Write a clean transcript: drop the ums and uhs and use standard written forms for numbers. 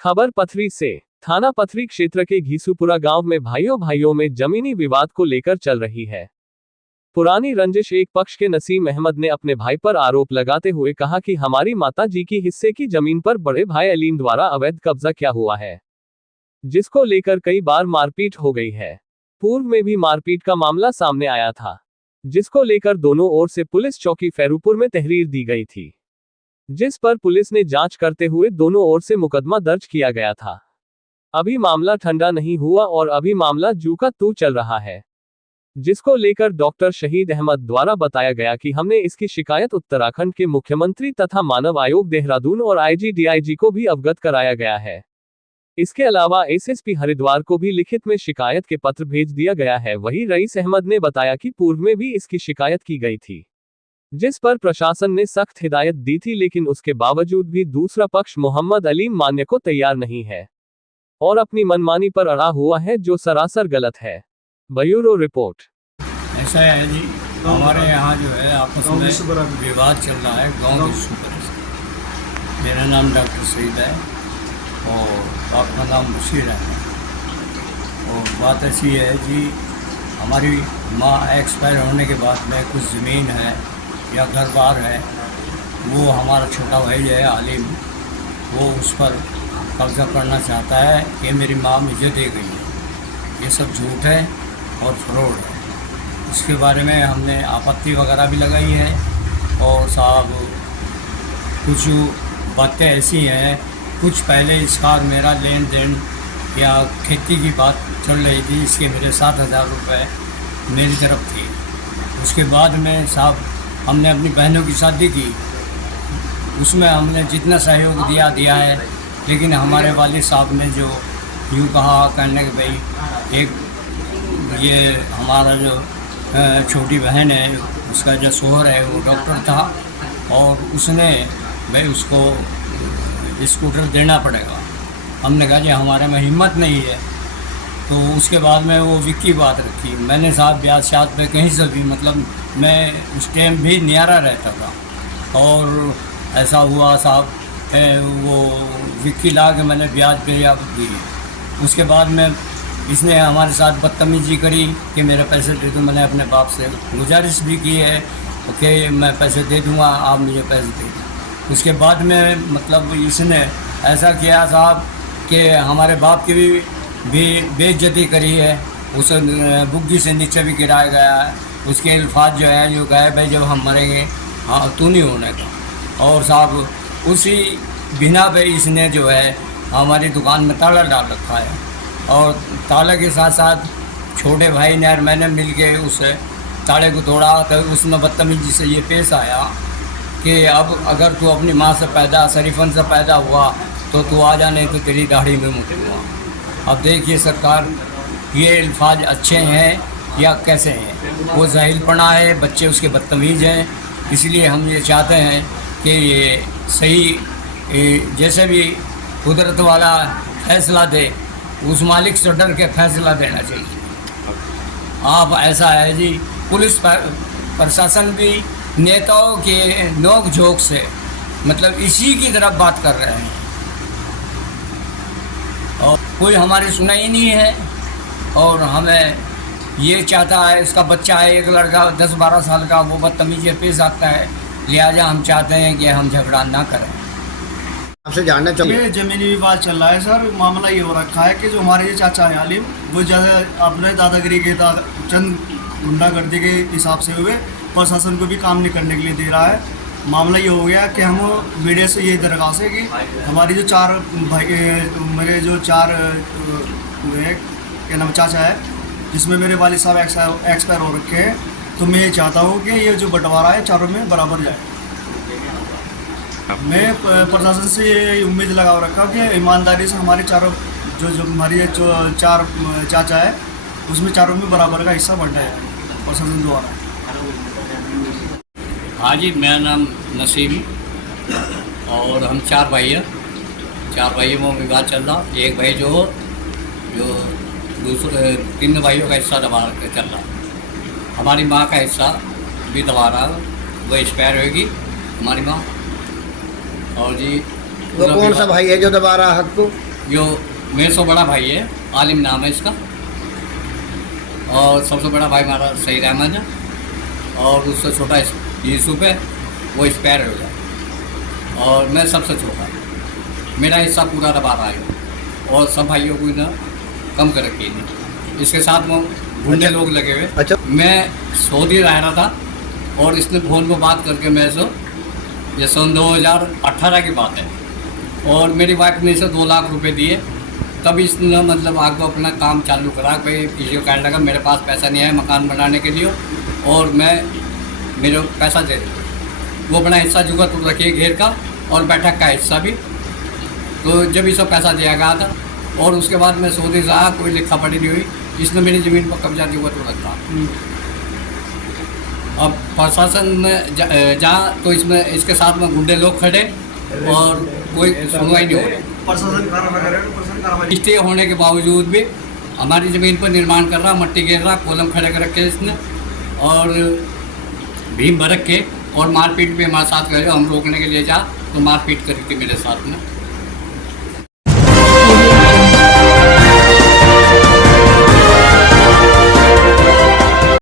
खबर पथरी से। थाना पथरी क्षेत्र के घीसूपुरा गांव में भाइयों में जमीनी विवाद को लेकर चल रही है पुरानी रंजिश। एक पक्ष के नसीम अहमद ने अपने भाई पर आरोप लगाते हुए कहा कि हमारी माता जी की हिस्से की जमीन पर बड़े भाई अलीम द्वारा अवैध कब्जा किया हुआ है, जिसको लेकर कई बार मारपीट हो गई है। पूर्व में भी मारपीट का मामला सामने आया था, जिसको लेकर दोनों ओर से पुलिस चौकी फैरूपुर में तहरीर दी गई थी, जिस पर पुलिस ने जांच करते हुए दोनों ओर से मुकदमा दर्ज किया गया था। अभी मामला ठंडा नहीं हुआ और अभी मामला जू का तू चल रहा है, जिसको लेकर डॉक्टर शहीद अहमद द्वारा बताया गया कि हमने इसकी शिकायत उत्तराखंड के मुख्यमंत्री तथा मानव आयोग देहरादून और आईजी डीआईजी को भी अवगत कराया गया है। इसके अलावा एसएसपी हरिद्वार को भी लिखित में शिकायत के पत्र भेज दिया गया है। वहीं रईस अहमद ने बताया कि पूर्व में भी इसकी शिकायत की गई थी, जिस पर प्रशासन ने सख्त हिदायत दी थी, लेकिन उसके बावजूद भी दूसरा पक्ष मोहम्मद अलीम मानने को तैयार नहीं है और अपनी मनमानी पर अड़ा हुआ है, जो सरासर गलत है। Bureau report. ऐसा है जी, हमारे यहाँ जो है आपस में विवाद चल रहा है गाँव के सुपर से। मेरा नाम डॉक्टर शहीद है और आपका नाम बशीर है। और बात ऐसी है जी, हमारी माँ एक्सपायर होने के बाद में कुछ ज़मीन है या घर बार है, वो हमारा छोटा भाई है आलिम, वो उस पर कब्जा करना चाहता है कि मेरी माँ मुझे दे गई है। ये सब झूठ है और फ्रॉड है। इसके बारे में हमने आपत्ति वगैरह भी लगाई है और साहब कुछ बातें ऐसी हैं, कुछ पहले इसका मेरा लेन देन या खेती की बात चल रही थी, इसके मेरे 7,000 रुपये मेरी तरफ थी। उसके बाद में साहब हमने अपनी बहनों की शादी की, उसमें हमने जितना सहयोग दिया है, लेकिन हमारे वालिद साहब ने जो यूँ कहा कहने के भाई एक ये हमारा जो छोटी बहन है, उसका जो शोहर है वो डॉक्टर था और उसने भाई उसको स्कूटर देना पड़ेगा। हमने कहा जी हमारे में हिम्मत नहीं है। तो उसके बाद में वो विक्की बात रखी। मैंने साहब ब्याज शाद पे कहीं से भी, मतलब मैं उस टाइम भी नियारा रहता था और ऐसा हुआ साहब वो विक्की ला के मैंने ब्याज पे या दी। उसके बाद में इसने हमारे साथ बदतमीजी करी कि मेरे पैसे दे दो। मैंने अपने बाप से गुजारिश भी की है कि मैं पैसे दे दूँगा, आप मुझे पैसे दे दो। उसके बाद में मतलब इसने ऐसा किया साहब कि हमारे बाप की भी बेइज्जती करी है, उसे बुग्गी से नीचे भी गिराया गया है। उसके अल्फाज जो है जो कहे भाई जब हम मरेंगे हाँ तू नहीं होने का। और साहब उसी बिना पे इसने जो है हमारी दुकान में ताला डाल रखा है और ताले के साथ साथ छोटे भाई ने और मैंने मिल के उस ताले को तोड़ा। तो उसमें बदतमीजी से ये पेश आया कि अब अगर तू अपनी माँ से पैदा शरीफन से पैदा हुआ तो तू आ जा, नहीं तो तेरी दाढ़ी में मुकूंगा। अब देखिए सरकार, ये अल्फाज अच्छे हैं या कैसे हैं? वो जाहिलपना है, बच्चे उसके बदतमीज़ हैं। इसलिए हम ये चाहते हैं कि ये सही जैसे भी कुदरत वाला फैसला दे, उस मालिक से डर के फैसला देना चाहिए। आप ऐसा है जी, पुलिस प्रशासन भी नेताओं के नोक झोंक से मतलब इसी की तरफ बात कर रहे हैं और कोई हमारी सुनाई नहीं है। और हमें ये चाहता है, इसका बच्चा है एक लड़का 10-12 साल का, वो बदतमीजी पेश आता है, लिहाजा हम चाहते हैं कि हम झगड़ा ना करें। आपसे जानना चाहिए, जमीनी विवाद चल रहा है सर। मामला ये हो रखा है कि जो हमारे ये चाचा है आलिम, वो ज़्यादा अपने दादागिरी के चंद गुंडागर्दी के हिसाब से हुए प्रशासन को भी काम नहीं करने के लिए दे रहा है। मामला ये हो गया कि हम मीडिया से ये दरख्वास्त है कि हमारी जो 4 भाई, मेरे जो 4 क्या नाम चाचा है, जिसमें मेरे वालिद साहब एक्सपायर हो रखे हैं, तो मैं ये चाहता हूँ कि ये जो बंटवारा है चारों में बराबर जाए। मैं प्रशासन से ये उम्मीद लगा रखा कि ईमानदारी से हमारे चारों जो हमारी जो 4 चाचा है, उसमें चारों में बराबर का हिस्सा बंटा है प्रशासन द्वारा। हाँ जी, मेरा नाम नसीम और हम 4 भाई हैं। 4 भाइयों में विवाद चल रहा। एक भाई जो दूसरे 3 भाइयों का हिस्सा दबा के चल रहा। हमारी माँ का हिस्सा भी दबा रहा, वो एक्सपायर होगी हमारी माँ। और जी वो कौन सा भाई है जो दबा रहा हक को? यो मेरे से बड़ा भाई है, आलिम नाम है इसका, और सबसे बड़ा भाई हमारा सईद अहमद है, और उससे छोटा यूसुफ है, वो एक्सपायर हो गया, और मैं सबसे छोटा। मेरा हिस्सा पूरा दबा रहा है, और सब भाइयों को ना कम कर रखी है। इसके साथ में गुंडे लोग लगे हुए। अच्छा। मैं सऊदी रह रहा था, और इसने फ़ोन पर बात करके मेरे से, ये सन 2018 की बात है, और मेरी वाइफ ने इसे 2 लाख रुपए दिए। तब इसने मतलब आगे अपना काम चालू करा, भाई किसी कहने लगा मेरे पास पैसा नहीं है मकान बनाने के लिए, और मैं मेरे पैसा दे दूँ। वो अपना हिस्सा जुगा तो रखिए घेर का, और बैठक का हिस्सा भी। तो जब इसे पैसा दिया गया था, और उसके बाद मैं सऊदी से आया, कोई लिखा पढ़ी नहीं हुई, इसने मेरी ज़मीन पर कब्जा जुगा तो रखा। अब प्रशासन में जहाँ तो इसमें इसके साथ में गुंडे लोग खड़े, और कोई सुनवाई नहीं हो रही। स्टे होने के बावजूद भी हमारी ज़मीन पर निर्माण कर रहा, मट्टी घेर रहा, कॉलम खड़े कर रखे इसने, और भीम भड़क के, और मारपीट भी हमारे साथ करे। हम रोकने के लिए जा तो मारपीट करी थी मेरे साथ में।